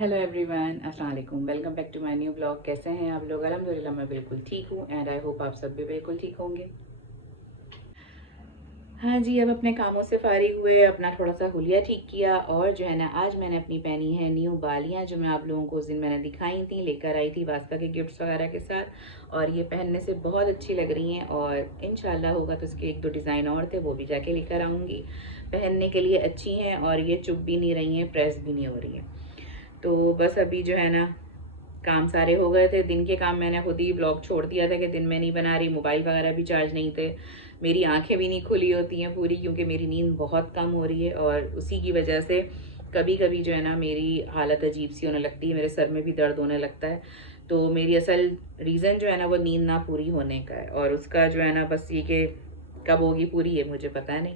Hello everyone, अस्सलाम वालेकुम। Welcome back to my new blog. कैसे हैं आप लोग? अल्हम्दुलिल्लाह मैं बिल्कुल ठीक हूँ एंड आई होप आप सब भी बिल्कुल ठीक होंगे। हाँ जी, अब अपने कामों से फारिग हुए, अपना थोड़ा सा हुलिया ठीक किया और जो है ना आज मैंने अपनी पहनी है न्यू बालियाँ, जो मैं आप लोगों को उस दिन मैंने दिखाई थी, लेकर आई थी वास्ता के गिफ्ट्स वगैरह के साथ। और ये पहनने से बहुत अच्छी लग रही हैं और इंशाल्लाह होगा तो इसके एक दो डिज़ाइन और थे, वो भी जाके लेकर आऊँगी। पहनने के लिए अच्छी हैं और ये चुभ भी नहीं रही हैं, प्रेस भी नहीं हो रही हैं। तो बस अभी जो है ना काम सारे हो गए थे। दिन के काम मैंने खुद ही ब्लॉग छोड़ दिया था कि दिन में नहीं बना रही। मोबाइल वगैरह भी चार्ज नहीं थे, मेरी आंखें भी नहीं खुली होती हैं पूरी, क्योंकि मेरी नींद बहुत कम हो रही है और उसी की वजह से कभी कभी जो है ना मेरी हालत अजीब सी होने लगती है, मेरे सर में भी दर्द होने लगता है। तो मेरी असल रीज़न जो है ना वो नींद ना पूरी होने का है और उसका जो है ना बस ये कि कब होगी पूरी है मुझे पता नहीं।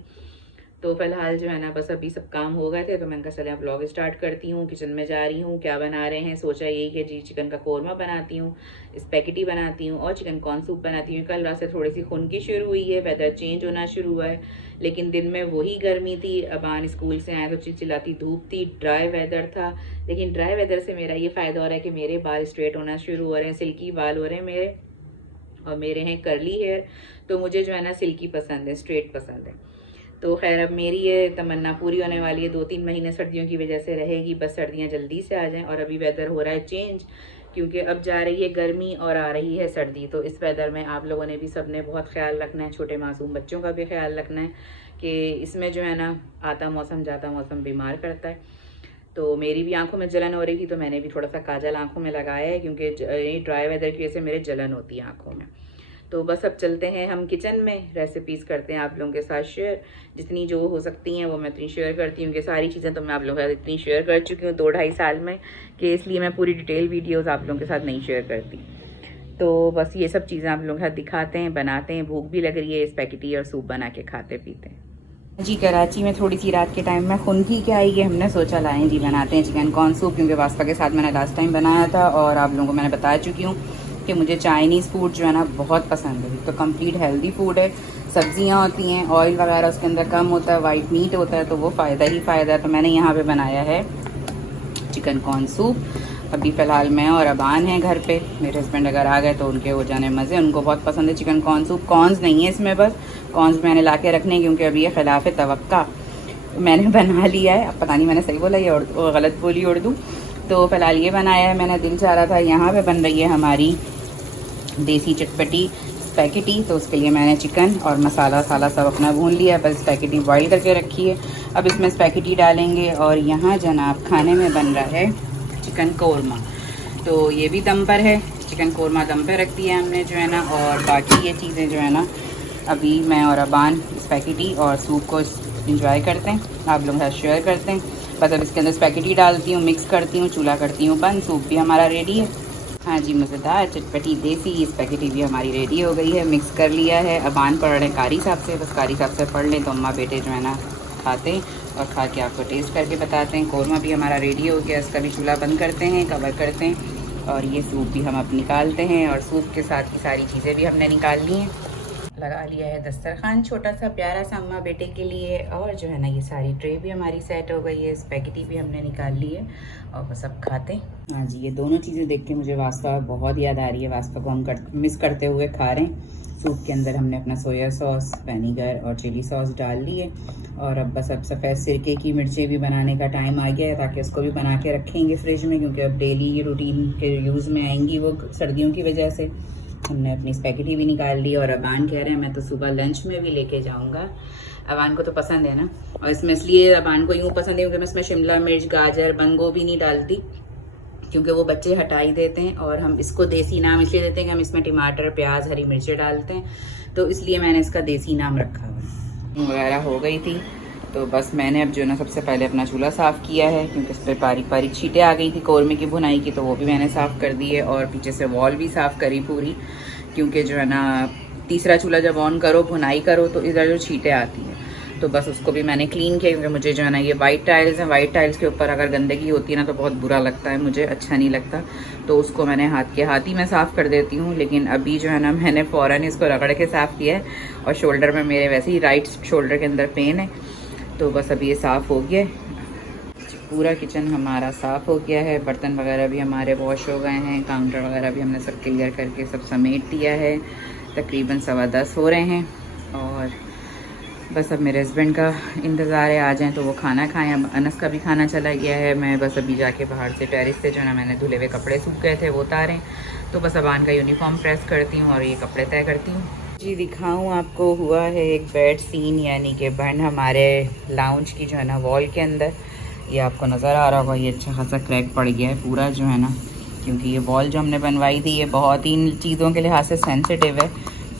तो फिलहाल जो है ना बस अभी सब काम हो गए थे तो मैंने कहा चले ब्लॉग स्टार्ट करती हूँ। किचन में जा रही हूँ, क्या बना रहे हैं सोचा यही कि जी चिकन का कोरमा बनाती हूँ, स्पैगेटी बनाती हूँ और चिकन कॉर्न सूप बनाती हूँ। कल रात से थोड़ी सी खुनकी शुरू हुई है, वेदर चेंज होना शुरू हुआ है, लेकिन दिन में वही गर्मी थी। अबान स्कूल से आए तो चिलचिलाती धूप थी, ड्राई वेदर था। लेकिन ड्राई वेदर से मेरा ये फ़ायदा हो रहा है कि मेरे बाल स्ट्रेट होना शुरू हो रहे हैं, सिल्की बाल हो रहे हैं मेरे, और मेरे हैं कर्ली हेयर। तो मुझे जो है ना सिल्की पसंद है, स्ट्रेट पसंद है। तो खैर अब मेरी ये तमन्ना पूरी होने वाली है। 2-3 महीने सर्दियों की वजह से रहेगी, बस सर्दियाँ जल्दी से आ जाएं। और अभी वेदर हो रहा है चेंज, क्योंकि अब जा रही है गर्मी और आ रही है सर्दी। तो इस वेदर में आप लोगों ने भी सब ने बहुत ख्याल रखना है, छोटे मासूम बच्चों का भी ख्याल रखना है कि इसमें जो है ना आता मौसम जाता मौसम बीमार करता है। तो मेरी भी आंखों में जलन हो रही थी तो मैंने भी थोड़ा सा काजल आंखों में लगाया है, क्योंकि ड्राई वेदर की वजह से मेरे जलन होती है आंखों में। तो बस अब चलते हैं हम किचन में, रेसिपीज़ करते हैं आप लोगों के साथ शेयर। जितनी जो हो सकती हैं वो मैं इतनी शेयर करती हूँ कि सारी चीज़ें तो मैं आप लोगों के साथ इतनी शेयर कर चुकी हूँ 2-2.5 साल में, कि इसलिए मैं पूरी डिटेल वीडियोज़ आप लोगों के साथ नहीं शेयर करती। तो बस ये सब चीज़ें आप लोगों के साथ दिखाते हैं, बनाते हैं। भूख भी लग रही है, स्पैगेटी और सूप बना के खाते पीते हैं जी। कराची में थोड़ी सी रात के टाइम में खुनकी क्या आई, कि हमने सोचा लाएं जी बनाते हैं चिकन कॉर्न सूप, क्योंकि वास्ता के साथ मैंने लास्ट टाइम बनाया था और आप लोगों को मैंने बता चुकी हूँ कि मुझे चाइनीज़ फूड जो है ना बहुत पसंद है। तो कंप्लीट हेल्दी फूड है, सब्जियां होती हैं, ऑयल वगैरह उसके अंदर कम होता है, वाइट मीट होता है, तो वो फ़ायदा ही फ़ायदा है। तो मैंने यहाँ पे बनाया है चिकन कॉर्न सूप। अभी फ़िलहाल मैं और अबान हैं घर पे, मेरे हस्बैंड अगर आ गए तो उनके हो जाने मज़े, उनको बहुत पसंद है चिकन कॉर्न सूप। कॉर्नस नहीं है इसमें, बस कॉर्नस मैंने ला के रखने, क्योंकि अभी ये खिलाफ तवक्का मैंने बना लिया है। अब पता नहीं मैंने सही बोला या गलत बोली उर्दू। तो फ़िलहाल ये बनाया है मैंने, दिल चाह रहा था। यहाँ पे बन रही है हमारी देसी चटपटी स्पैगेटी, तो उसके लिए मैंने चिकन और मसाला साला सब अपना भून लिया, बस स्पैगेटी बॉईल करके रखी है। अब इसमें स्पैगेटी डालेंगे और यहाँ जनाब खाने में बन रहा है चिकन कोरमा। तो ये भी दम पर है, चिकन कोरमा दम पर रख दिया हमने जो है ना। और बाकी ये चीज़ें जो है ना अभी मैं और अबान स्पैगेटी और सूप को इंजॉय करते हैं, आप लोगों के साथ शेयर करते हैं। बस अब इसके अंदर स्पैगेटी डालती हूँ, मिक्स करती हूँ, चूल्हा करती हूँ बंद। सूप भी हमारा रेडी है। हाँ जी, मज़ेदार चटपटी देसी स्पैगेटी भी हमारी रेडी हो गई है, मिक्स कर लिया है। अबान पढ़ रहे हैं कारी साहब से, बस कारी साहब से पढ़ लें तो अम्मा बेटे जो है ना खाते हैं और खा के आपको टेस्ट करके बताते हैं। कोरमा भी हमारा रेडी हो गया, इसका भी चूल्हा बंद करते हैं, कवर करते हैं और ये सूप भी हम अब निकालते हैं। और सूप के साथ की सारी चीज़ें भी हमने निकाल ली हैं। लगा लिया है दस्तरखान छोटा सा प्यारा सा अम्मा बेटे के लिए, और जो है ना ये सारी ट्रे भी हमारी सेट हो गई है, स्पैगेटी भी हमने निकाल ली है और बस अब खाते हैं। हाँ जी, ये दोनों चीज़ें देख के मुझे वास्ता बहुत याद आ रही है। वास्ता को हम मिस करते हुए खा रहे हैं। सूप के अंदर हमने अपना सोया सॉस, विनेगर और चिली सॉस डाल ली है और अब बस अब सफ़ेद सिरके की मिर्चें भी बनाने का टाइम आ गया है, ताकि उसको भी बना के रखेंगे फ्रिज में, क्योंकि अब डेली रूटीन के यूज़ में आएंगी वो सर्दियों की वजह से। हमने अपनी स्पैगेटी भी निकाल ली और अबान कह रहे हैं मैं तो सुबह लंच में भी लेके जाऊंगा। अबान को तो पसंद है ना, और इसमें इसलिए अबान को यूँ पसंद है क्योंकि मैं इसमें शिमला मिर्च, गाजर, बंद गोभी नहीं डालती, क्योंकि वो बच्चे हटा ही देते हैं। और हम इसको देसी नाम इसलिए देते हैं कि हम इसमें टमाटर, प्याज, हरी मिर्चें डालते हैं, तो इसलिए मैंने इसका देसी नाम रखा हुआ। वगैरह हो गई थी तो बस मैंने अब जो ना सबसे पहले अपना चूल्हा साफ़ किया है, क्योंकि इस पर बारीक बारीक छींटें आ गई थी कौरमे की भुनाई की, तो वो भी मैंने साफ़ कर दी है। और पीछे से वॉल भी साफ़ करी पूरी, क्योंकि जो है ना तीसरा चूल्हा जब ऑन करो भुनाई करो तो इधर जो छींटें आती हैं, तो बस उसको भी मैंने क्लीन किया, क्योंकि मुझे जो है ना ये वाइट टाइल्स हैं, वाइट टाइल्स के ऊपर अगर गंदगी होती है ना तो बहुत बुरा लगता है, मुझे अच्छा नहीं लगता। तो उसको मैंने हाथ ही में साफ़ कर देती हूँ। लेकिन अभी जो है ना मैंने फ़ौरन इसको रगड़ के साफ़ किया है, और शोल्डर में मेरे वैसे ही राइट शोल्डर के अंदर पेन है, तो बस अभी ये साफ़ हो गया। पूरा किचन हमारा साफ़ हो गया है, बर्तन वगैरह भी हमारे वॉश हो गए हैं, काउंटर वगैरह भी हमने सब क्लियर करके सब समेट दिया है। तकरीबन 10:15 हो रहे हैं और बस अब मेरे हस्बैंड का इंतज़ार है, आ जाएं तो वो खाना खाएं। अब अनस का भी खाना चला गया है। मैं बस अभी जाके बाहर से टेरिस से जो है ना, मैंने धुले हुए कपड़े सूख गए थे वो उतारें, तो बस अबान का यूनिफॉर्म प्रेस करती हूँ और ये कपड़े तय करती हूँ। जी दिखाऊँ आपको, हुआ है एक बेड सीन, यानी कि बेड हमारे लाउंज की जो है ना वॉल के अंदर, ये आपको नज़र आ रहा होगा, ये अच्छा खासा क्रैक पड़ गया है पूरा जो है ना, क्योंकि ये वॉल जो हमने बनवाई थी ये बहुत ही इन चीज़ों के लिहाज से सेंसिटिव है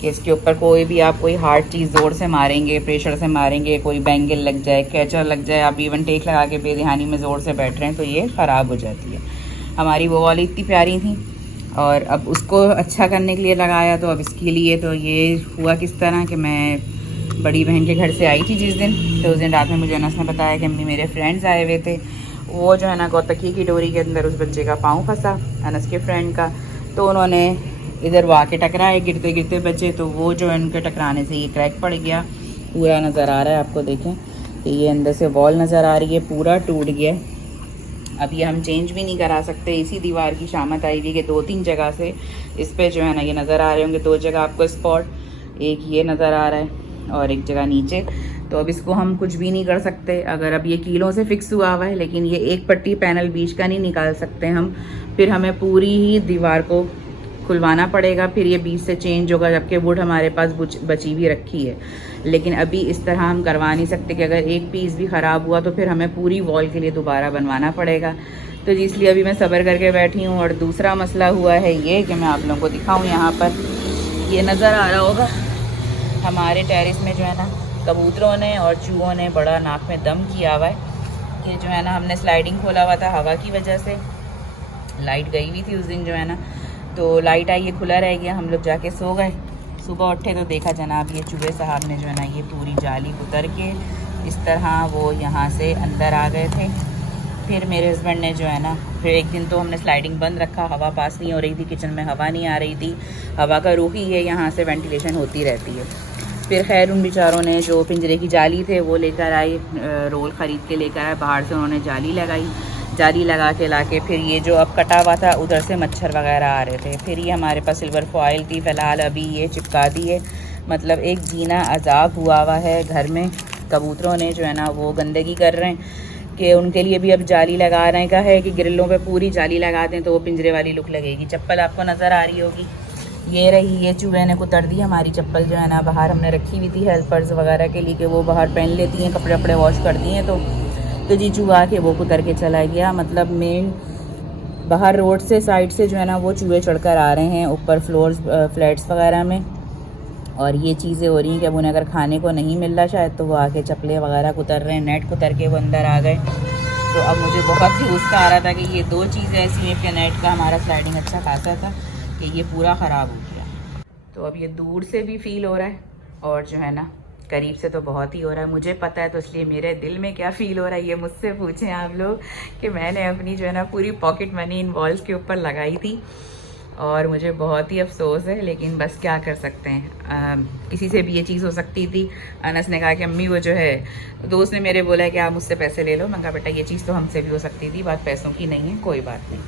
कि इसके ऊपर कोई भी आप कोई हार्ड चीज़ ज़ोर से मारेंगे, प्रेशर से मारेंगे, कोई बैंगल लग जाए, कैचर लग जाए, आप इवन टेक लगा के बेदहानी में ज़ोर से बैठ रहे हैं तो ये ख़राब हो जाती है। हमारी वो वॉल इतनी प्यारी थी और अब उसको अच्छा करने के लिए लगाया, तो अब इसके लिए तो ये हुआ किस तरह कि मैं बड़ी बहन के घर से आई थी जिस दिन, तो उस दिन रात में मुझे अनस ने बताया कि अम्मी मेरे फ्रेंड्स आए हुए थे, वो जो है ना गौतकी की डोरी के अंदर उस बच्चे का पाँव फंसा, अनस के फ्रेंड का, तो उन्होंने इधर वो आके टकराए गिरते गिरते बचे, तो वो जो है उनके टकराने से ये क्रैक पड़ गया, पूरा नज़र आ रहा है आपको, देखें कि ये अंदर से वॉल नज़र आ रही है, पूरा टूट गया। अब ये हम चेंज भी नहीं करा सकते, इसी दीवार की शामत आई हुई कि 2-3 जगह से इस पर जो है ना ये नज़र आ रहे होंगे, 2 जगह आपको स्पॉट, एक ये नज़र आ रहा है और एक जगह नीचे, तो अब इसको हम कुछ भी नहीं कर सकते। अगर अब ये कीलों से फिक्स हुआ हुआ है, लेकिन ये एक पट्टी पैनल बीच का नहीं निकाल सकते हम, फिर हमें पूरी ही दीवार को खुलवाना पड़ेगा, फिर ये बीच से चेंज होगा, जबकि वुड हमारे पास बची भी रखी है। लेकिन अभी इस तरह हम करवा नहीं सकते कि अगर एक पीस भी ख़राब हुआ तो फिर हमें पूरी वॉल के लिए दोबारा बनवाना पड़ेगा, तो इसलिए अभी मैं सब्र करके बैठी हूँ। और दूसरा मसला हुआ है ये कि मैं आप लोगों को दिखाऊँ, यहाँ पर ये नज़र आ रहा होगा हमारे टेरिस में जो है ना कबूतरों ने और चूहों ने बड़ा नाक में दम किया हुआ है कि जो है ना हमने स्लाइडिंग खोला हुआ था, हवा की वजह से लाइट गई हुई थी उस दिन जो है ना, तो लाइट आई, ये खुला रह गया, हम लोग जाके सो गए। सुबह उठे तो देखा जनाब ये चूहे साहब ने जो है ना ये पूरी जाली उतर के इस तरह वो यहाँ से अंदर आ गए थे। फिर मेरे हस्बैंड ने जो है ना, फिर एक दिन तो हमने स्लाइडिंग बंद रखा, हवा पास नहीं हो रही थी, किचन में हवा नहीं आ रही थी, हवा का रुख ही है, यहाँ से वेंटिलेशन होती रहती है। फिर खैर उन बेचारों ने जो पिंजरे की जाली थे वो लेकर आए, रोल ख़रीद के लेकर आए, बाहर से उन्होंने जाली लगाई, जाली लगा के लाके फिर ये जो अब कटा हुआ था उधर से मच्छर वगैरह आ रहे थे, फिर ये हमारे पास सिल्वर फॉइल थी, फ़िलहाल अभी ये चिपका दी है। मतलब एक जीना अजाब हुआ है घर में, कबूतरों ने जो है ना वो गंदगी कर रहे हैं कि उनके लिए भी अब जाली लगाने का है कि ग्रिलों पे पूरी जाली लगा दें तो वो पिंजरे वाली लुक लगेगी। चप्पल आपको नज़र आ रही होगी, ये रही, ये चूहे ने कुतर दी हमारी चप्पल जो है ना, बाहर हमने रखी हुई थी हेल्पर्स वगैरह के लिए कि वो बाहर पहन लेती हैं, कपड़े वपड़े वॉश कर दिए तो जी चूहा के वो कुतर के चला गया। मतलब मेन बाहर रोड से साइड से जो है ना वो चूहे चढ़कर आ रहे हैं ऊपर फ्लैट्स वगैरह में, और ये चीज़ें हो रही हैं कि अब उन्हें अगर खाने को नहीं मिल रहा शायद तो वो आके चप्पलें वगैरह कुतर रहे हैं, नेट कुतर के वो अंदर आ गए। तो अब मुझे बहुत ही गुस्सा आ रहा था कि ये 2 चीज़ें ऐसी हैं कि नेट का हमारा स्लाइडिंग अच्छा खासा था कि ये पूरा ख़राब हो गया। तो अब ये दूर से भी फील हो रहा है और जो है ना करीब से तो बहुत ही हो रहा है, मुझे पता है, तो इसलिए मेरे दिल में क्या फ़ील हो रहा है ये मुझसे पूछें आप लोग कि मैंने अपनी जो है ना पूरी पॉकेट मनी इन वॉल्स के ऊपर लगाई थी और मुझे बहुत ही अफसोस है, लेकिन बस क्या कर सकते हैं, किसी से भी ये चीज़ हो सकती थी। अनस ने कहा कि अम्मी वो जो है, दोस्त ने मेरे बोला कि आप मुझसे पैसे ले लो, मैं कहा बेटा ये चीज़ तो हमसे भी हो सकती थी, बात पैसों की नहीं है, कोई बात नहीं,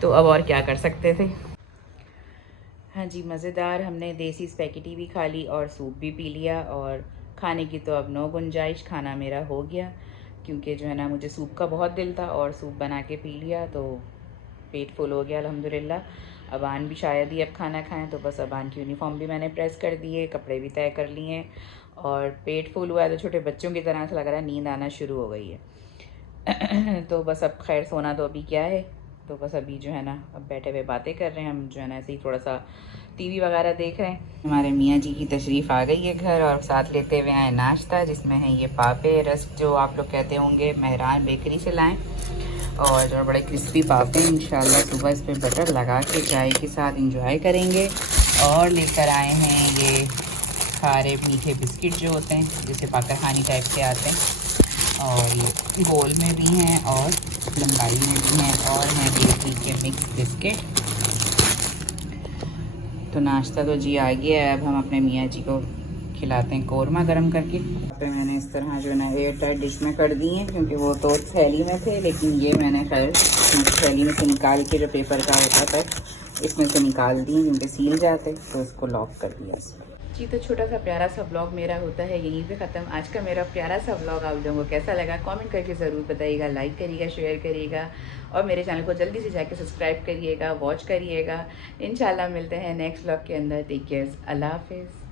तो अब और क्या कर सकते थे। हाँ जी, मज़ेदार हमने देसी स्पैगेटी भी खा ली और सूप भी पी लिया, और खाने की तो अब नो गुंजाइश, खाना मेरा हो गया क्योंकि जो है ना मुझे सूप का बहुत दिल था और सूप बना के पी लिया तो पेट फुल हो गया अल्हम्दुलिल्लाह। अबान भी शायद ही अब खाना खाएं, तो बस अबान की यूनिफॉर्म भी मैंने प्रेस कर दी है, कपड़े भी तय कर लिए हैं और पेट फुल हुआ है तो छोटे बच्चों की तरह से लग रहा है नींद आना शुरू हो गई है। तो बस अब खैर सोना तो अभी क्या है, तो बस अभी जो है ना अब बैठे हुए बातें कर रहे हैं हम, जो है ना ऐसे ही थोड़ा सा टीवी वगैरह देख रहे हैं। हमारे मियाँ जी की तशरीफ़ आ गई है घर और साथ लेते हुए आए नाश्ता, जिसमें है ये पापे रस्क जो आप लोग कहते होंगे, मेहरान बेकरी से लाएं, और जो बड़े क्रिस्पी पापे हैं, इंशाल्लाह सुबह इस पर बटर लगा के चाय के साथ इंजॉय करेंगे। और लेकर आए हैं ये खारे मीठे बिस्किट जो होते हैं जैसे पाकिस्तानी टाइप के आते हैं, और ये गोल में भी हैं और लंबाई में भी हैं, और हैं बेकरी के मिक्स बिस्किट। तो नाश्ता तो जी आ गया है, अब हम अपने मियाँ जी को खिलाते हैं कौरमा गर्म करके। तो मैंने इस तरह जो है ना एयर टाइट डिश में कर दी हैं, क्योंकि वो तो थैली में थे, लेकिन ये मैंने खैर थैली में से निकाल के जो पेपर का होता था इसमें से निकाल दिए, क्योंकि सील जाते, तो इसको लॉक कर दिया इसमें। जी, तो छोटा सा प्यारा सा व्लॉग मेरा होता है यहीं पे ख़त्म। आज का मेरा प्यारा सा व्लॉग आप लोगों को कैसा लगा कमेंट करके ज़रूर बताइएगा, लाइक करिएगा, शेयर करिएगा और मेरे चैनल को जल्दी से जाके सब्सक्राइब करिएगा, वॉच करिएगा। इंशाल्लाह मिलते हैं नेक्स्ट व्लॉग के अंदर। टेक केयर, अल्लाह हाफिज़।